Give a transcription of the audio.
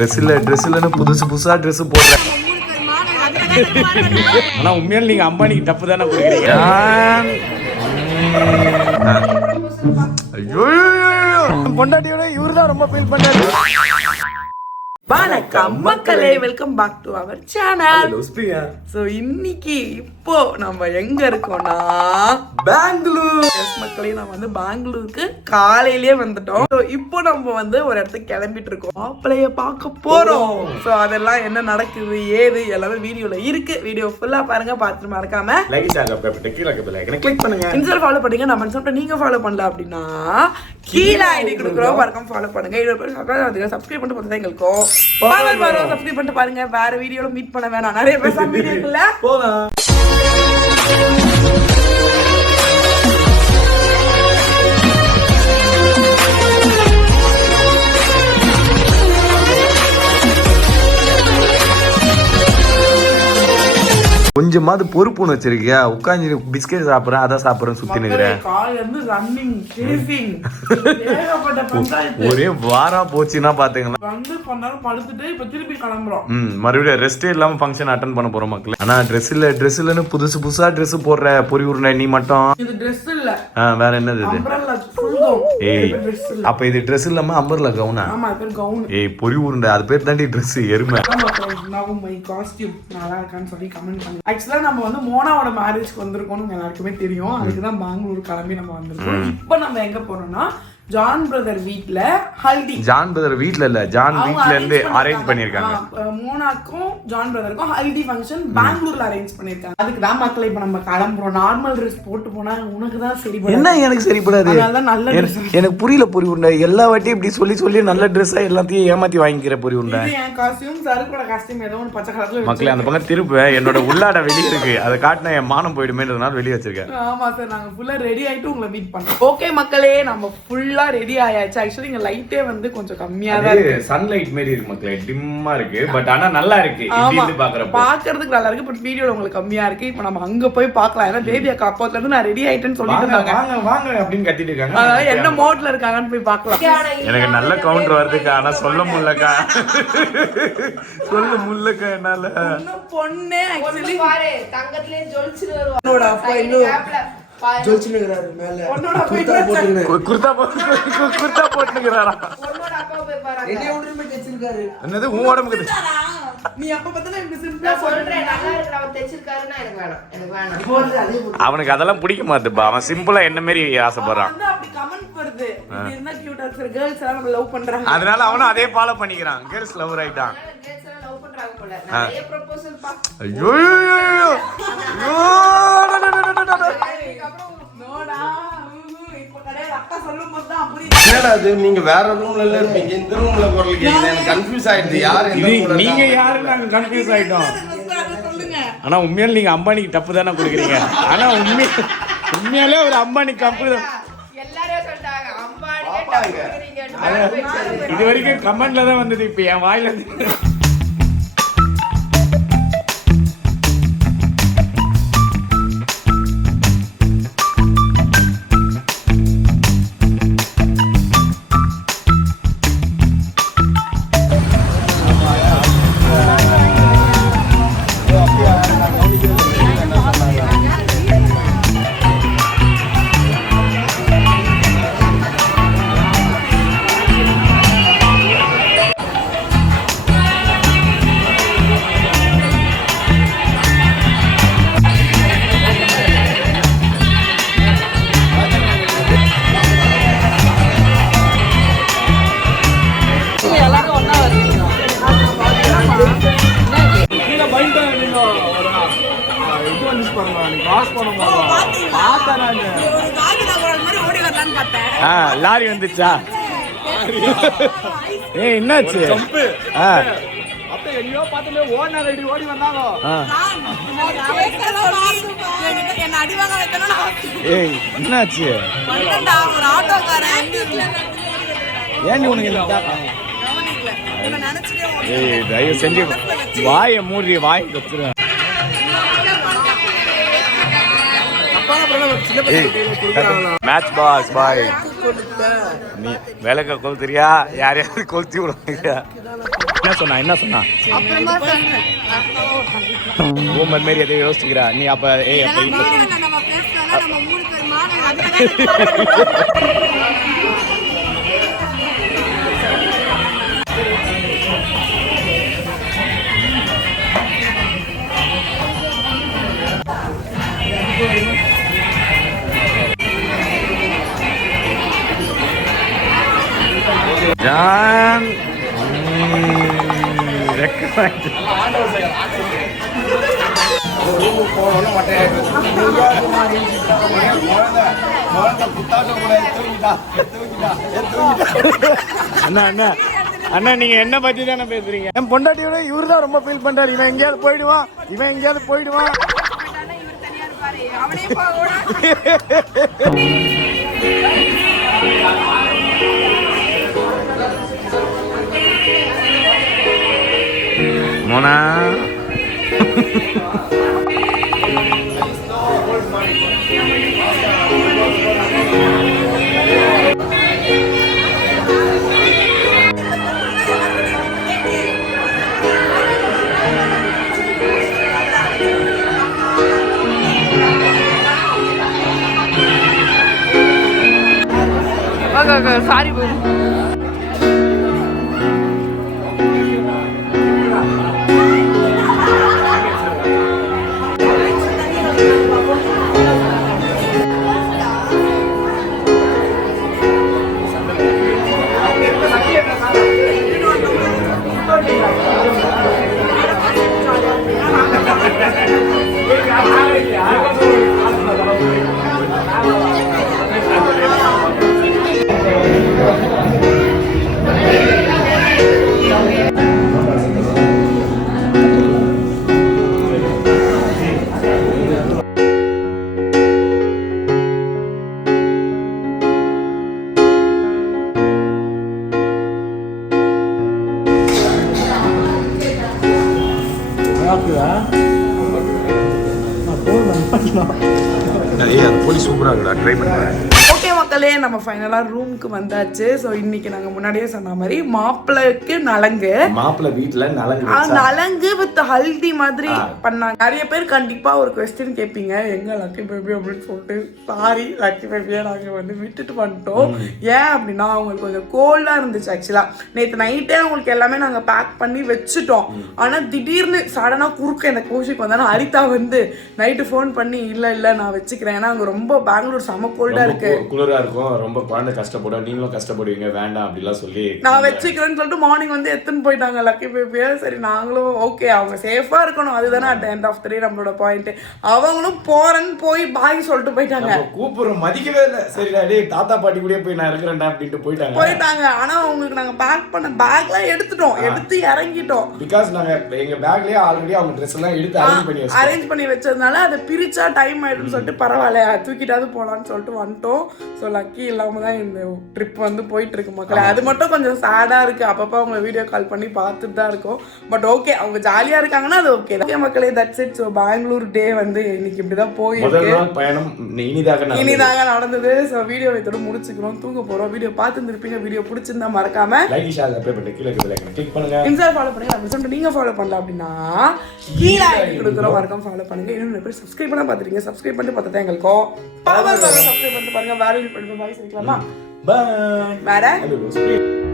Dress இல்லன்னு புதுசா dress போடுறேன். ஆனா உண்மையில நீங்க அம்பானிக்கு டப்பு தானே கொடுக்குறீங்க. ஐயோ பொண்டாட்டியோட இவருதான் ரொம்ப ஃபீல் பண்றாரு. வணக்கம் மக்களே, welcome back to our channel. So இன்னைக்கு இப்போ நம்ம எங்க இருக்கோம்னா பெங்களூர். மக்களே, நம்ம வந்து பெங்களூருக்கு காலையிலேயே வந்துட்டோம். சோ இப்போ நம்ம வந்து ஒரு இடத்துக்கு கிளம்பிட்டு இருக்கோம். மாப்பிளைய பார்க்க போறோம். சோ அதெல்லாம் என்ன நடக்குது ஏது எல்லாமே வீடியோல இருக்கு. வீடியோ ஃபுல்லா பாருங்க. பார்த்துட்டு மறக்காம லைக் பண்ணுங்க, கீழ பெல் ஐகானை கிளிக் பண்ணுங்க. இன்ஸ்டா ஃபாலோ பண்ணுங்க. நம்ம இன்ஸ்டா நீங்க ஃபாலோ பண்ணல அப்படின்னா கீழ ஐடி கொடுக்குறோம், மறக்காம ஃபாலோ பண்ணுங்க. சப்ஸ்கிரைப் பண்ணிட்டு போறது எங்களுக்கும் சப்ஸ்கிரைப் பண்ணிட்டு பாருங்க. வேற வீடியோல மீட் பண்ண வேணாம், நிறைய பேர் வீடியோக்குள்ள போலாம். கொஞ்சமாவது பொறுப்புன்னு வச்சிருக்கியா? உட்காந்து பிஸ்கெட் சாப்பிட்றேன், அதான் சாப்பிட்றேன், சுத்தி நிக்கிறேன். ஒரே வாரா போச்சுன்னா பாத்துங்களா. மறுபடியும் ரெஸ்டே இல்லாம ஃபங்க்ஷன் அட்டன் பண்ண போறோம் மக்களே. ஆனா ட்ரெஸ் இல்லன்னு புதுசா ட்ரெஸ் போடுற பொறி உருண்டை நீ மட்டும். வேற என்னது இது? ஏய் அப்ப இது ட்ரெஸ் இல்லாம அம்பர்லா கவுனா? ஏய் பொறி உருண்டை அது பேர் தாண்டி ட்ரெஸ் எருமை. ஆக்சுவலா நம்ம வந்து மோனாவோட மேரேஜ்க்கு வந்திருக்கோம்னு எல்லாருக்குமே தெரியும். அதுக்குதான் பெங்களூர் கிளம்பி நம்ம வந்திருக்கோம். இப்ப நம்ம எங்க போறோம்னா ஜான் பிரதர் வீட்ல ஹல்தி. ஜான் பிரதர் வீட்ல இல்ல, ஜான் வீட்ல இருந்து அரேஞ்ச் பண்ணிருக்காங்க. மோனாக்கும் ஜான் பிரதருக்கும் ஹல்தி ஃபங்க்ஷன் பெங்களூர்ல அரேஞ்ச் பண்ணிருக்காங்க. அதுக்கு தான் மக்களே இப்ப நம்ம கிளம்புறோம். நார்மல் ட்ரெஸ் போட்டு போனா உனக்கு தான் சரிப்படும். என்ன எனக்கு சரிப்படாது? நல்ல எனக்கு புரியல பொறி உண்டை. எல்லா வாட்டியும் இப்படி சொல்லி நல்ல ட்ரெஸ்ஸா எல்லாத்தையும் ஏமாத்தி வாங்கிக்கிற பொறி உண்டை. என் காஸ்டியூம் சருக்கோட காஸ்டியூம் ஏதோ ஒன்று பச்சை கலர்ல. மக்களே அந்த பக்கம் திருப்ப என்னோட உள்ளாட வெளியே இருக்கு. அதை காட்டின என் மானம் போயிடுமேன்றதுனால வெளியே வச்சிருக்கேன். ஆமா சார், நாங்க ஃபுல்லா ரெடி ஆயிட்டு உங்களை மீட் பண்றோம். ஓகே மக்களே, நம்ம ஃபுல்லா ரெடி ஆயாச்சு. ஆக்சுவலி இங்க லைட்டே வந்து கொஞ்சம் கம்மியா தான் இருக்கு. சன்லைட் மாதிரி இருக்கு மக்களே, டிம்மா இருக்கு. பட் ஆனா நல்லா இருக்கு. இப்படி பாக்குறதுக்கு நல்லா இருக்கு. பட் வீடியோல உங்களுக்கு கம்மியா இருக்கு. இப்போ நம்ம அங்க போய் பார்க்கலாம். ஏன்னா பேபி அக்கா அப்போல இருந்து நான் ரெடி ஆயிட்டேன்னு சொல்லிட்டு இருந்தாங்க. வாங்க அப்படின்னு கத்திட்டு இருக்காங்க. அதாவது என்ன மோட்ல இருக்காங்கன்னு போய் பார்க்கலாம். எனக்கு நல்ல கவுண்டர் வருதுக்கா, ஆனா சொல்ல முடியலக்கா. சொல்ல முடியலக்கா என்னால. பொண்ணே ஆக்சுவலி பாரு தங்கத்திலே ஜொலிச்சிட்டு வருவா. என்னோட அப்பா இன்னும் ஜொலிச்சினுங்கறாரு மேல. குர்தா போட்டுங்கறாரா? பொண்ணோட அப்பா போய் பாருங்க. என்னைய உடம்பு தெச்சிருக்காரு. என்னது உன் உடம்புக்கு? நீ அப்ப பார்த்தா இப்படி சிம்பிளா சொல்றேன். நல்லா இருக்கு, அவ தெச்சிருக்காருன்னா எனக்கு வேணாம். அவனுக்கு அதெல்லாம் பிடிக்க மாட்டுப்பா. அவன் சிம்பிளா என்ன மாதிரி ஆசைப்படுறான். அப்படி கமெண்ட் வருது. இது என்ன கியூட்டா இருக்கு, கேர்ள்ஸ் எல்லாம் நம்ம லவ் பண்றாங்க. அதனால அவனும் அதே ஃபாலோ பண்ணிக்கிறான். கேர்ள்ஸ் லவர் ஆயிட்டான். கேர்ள்ஸ் எல்லாம் லவ் பண்றாங்க போல. நிறைய ப்ரொபோசல் பா. ஐயோ நீங்க வேற ரூம்ல இருப்பீங்க, இந்த ரூம்ல குரல் கேக்குது. எனக்கு கன்ஃபியூஸ் ஆயிடுது. யார் நீங்க யாரு? நாங்க கன்ஃபியூஸ் ஆயிட்டோம். ஆனா உண்மையில நீங்க அம்பானிக்கு டப்பு தானே கொடுக்குறீங்க. ஆனா உண்மையாலே ஒரு அம்பானி கப்பு. எல்லாரும் சொல்றாங்க அம்பாடியே டப்பு கொடுக்குறீங்க. இது வரைக்கும் கமெண்ட்ல தான் வந்தது. இப்ப என் வாயில இருந்து லாரி வந்துச்சா? ஏய் என்னாச்சு? ஏய் என்னாச்சு? ஏன் உனக்கு ஏய் தயவு செஞ்சு வாயை மூடி வாயை கத்துறேன். மேட்ச் பாஸ் பாய் நீ விளக்க கொளுத்துறியா? யாரையாவது கொளுத்தி விடுவாங்க. என்ன சொன்னா அப்புறமா சொன்னேன். ஊமன் மாதிரி எதையும் யோசிச்சுக்கிறா நீ அப்ப நம்ம பேசலாம் நம்ம 3 பேர் மாலை ஜான் அண்ணா அண்ணா அண்ணா நீங்க என்ன பத்தி தானே பேசுறீங்க என் பொண்டாட்டியோட இவரு தான் ரொம்ப ஃபீல் பண்றாரு இவன் எங்கேயாவது போயிடுவான் மோனா சாரி போலீஸ் சூப்பரா இருக்குடா ட்ரை பண்ணுறேன் ஓகே மக்களே, நம்ம ஃபைனலாக ரூமுக்கு வந்தாச்சு. ஸோ இன்னைக்கு நாங்கள் முன்னாடியே சொன்ன மாதிரி மாப்பிள்ளைக்கு நலங்கு, மாப்பிள்ளை வீட்டில் நலங்கு வித் ஹல்தி மாதிரி பண்ணாங்க. நிறைய பேர் கண்டிப்பா ஒரு கொஸ்டின் கேட்பீங்க, எங்க லக்கி பேபி அப்படின்னு சொல்லிட்டு. சாரி லக்கி பேபியை நாங்கள் வந்து விட்டுட்டு வந்துட்டோம். ஏன் அப்படின்னா அவங்களுக்கு கொஞ்சம் கோல்டாக இருந்துச்சு. ஆக்சுவலாக நேற்று நைட்டே அவங்களுக்கு எல்லாமே நாங்கள் பேக் பண்ணி வச்சுட்டோம். ஆனால் திடீர்னு சடனாக குறுக்க எனக்கு கோஷிக்கு வந்தாலும் ஹரிதா வந்து நைட்டு ஃபோன் பண்ணி இல்லை நான் வச்சுக்கிறேன், ஏன்னா அங்கே ரொம்ப பெங்களூர் செம கோல்டாக இருக்கு, குளிரா இருக்கும், ரொம்ப குழந்தை கஷ்டப்படும், நீங்களும் கஷ்டப்படுவீங்க, வேண்டாம் அப்படிலாம் சொல்லி நான் வச்சுக்கிறேன்னு சொல்லிட்டு மார்னிங் வந்து எடுத்துன்னு போயிட்டாங்க லக்கி பேபியை. சரி நாங்களும் ஓகே அவங்க சேஃபா இருக்கணும், அதுதானே அட் எண்ட் ஆஃப் த டே நம்மளோட பாயிண்ட். அவங்களும் போறேன்னு போய் பாய் சொல்லிட்டு போயிட்டாங்க. கூப்பிடுறோம் மதிக்கவே இல்லை. சரி டேய் தாத்தா பாட்டி கூட போய் நான் இருக்கிறேன்டா அப்படின்ட்டு போயிட்டாங்க. ஆனா அவங்களுக்கு நாங்க பேக் பண்ண பேக்லாம் எடுத்து இறங்கிட்டோம். பிகாஸ் நாங்க எங்க பேக்லயே ஆல்ரெடி அவங்க ட்ரெஸ் எல்லாம் எடுத்து அரேஞ்ச் பண்ணி வச்சதுனால அதை பிரிச்சா டைம் ஆயிடும்னு சொல்லிட்டு பரவாயில்ல தூக்கிட்டாவது போலான்னு சொல்லிட்டு வந்துட்டோம். ஸோ லக்கி இல்லாம தான் இந்த ட்ரிப் வந்து போயிட்டு இருக்கு மக்களே. அது மட்டும் கொஞ்சம் சேடா இருக்கு, அப்பப்போ அவங்க வீடியோ கால் பண்ணி பார்த்துட்டு தான் இருக்கோம். பட் ஓகே அவங்க ஜாலியா இருக்காங்கன்னா அது ஓகே தான் மக்களே. That's it. ஸோ பெங்களூர் டே வந்து இன்னைக்கு இப்படிதான் போயிருக்கு. பயணம் இனிதாக நடந்தது. ஸோ வீடியோ இதோட முடிச்சுக்கிறோம், தூங்க போறோம். வீடியோ பார்த்துருப்பீங்க, வீடியோ பிடிச்சிருந்தா மறக்காம லைக் ஷேர் சப்ஸ்கிரைப் பண்ணி கீழே இருக்க லைக் கிளிக் பண்ணுங்க. இன்ஸ்டா ஃபாலோ பண்ணுங்க. அப்படி சொல்லிட்டு நீங்க ஃபாலோ பண்ணல அப்படின்னா கீழே ஐடி கொடுக்குறோம், மறக்காம ஃபாலோ பண்ணுங்க. இன்னும் நிறைய பேர் சப்ஸ்கிரைப் பண்ண பார்த்துருக்கீங்க, சப்ஸ்கிரைப் பண்ணி பார்த்தா எங்களுக்கும் சப்ஸ்கிரைப் பண்ணிட்டு பாருங்க. வேற பண்ணி பாய். சரிக்கலாமா? பாய். வேற